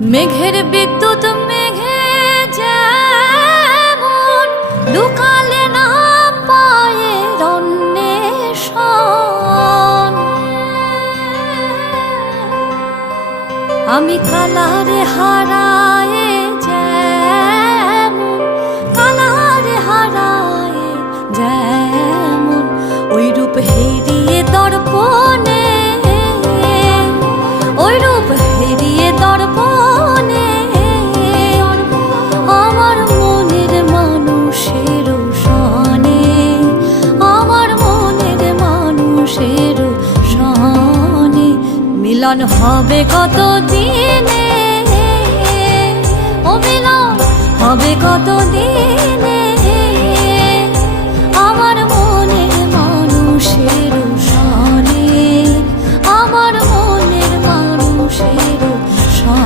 মেঘের বিদ্যুৎ মেঘে যেমন লুকালে না পায়ে অন্বেষণ, আমি কালারে হারায়ে যেমন, কালারে হারায়ে যেমন ওই রূপ হেরিয়ে দর্পণে, ওই রূপ হেরিয়ে দর্পণে আমার মনের মানুষের সনে, আমার মনের মানুষের সনে মিলন হবে কত দিনে।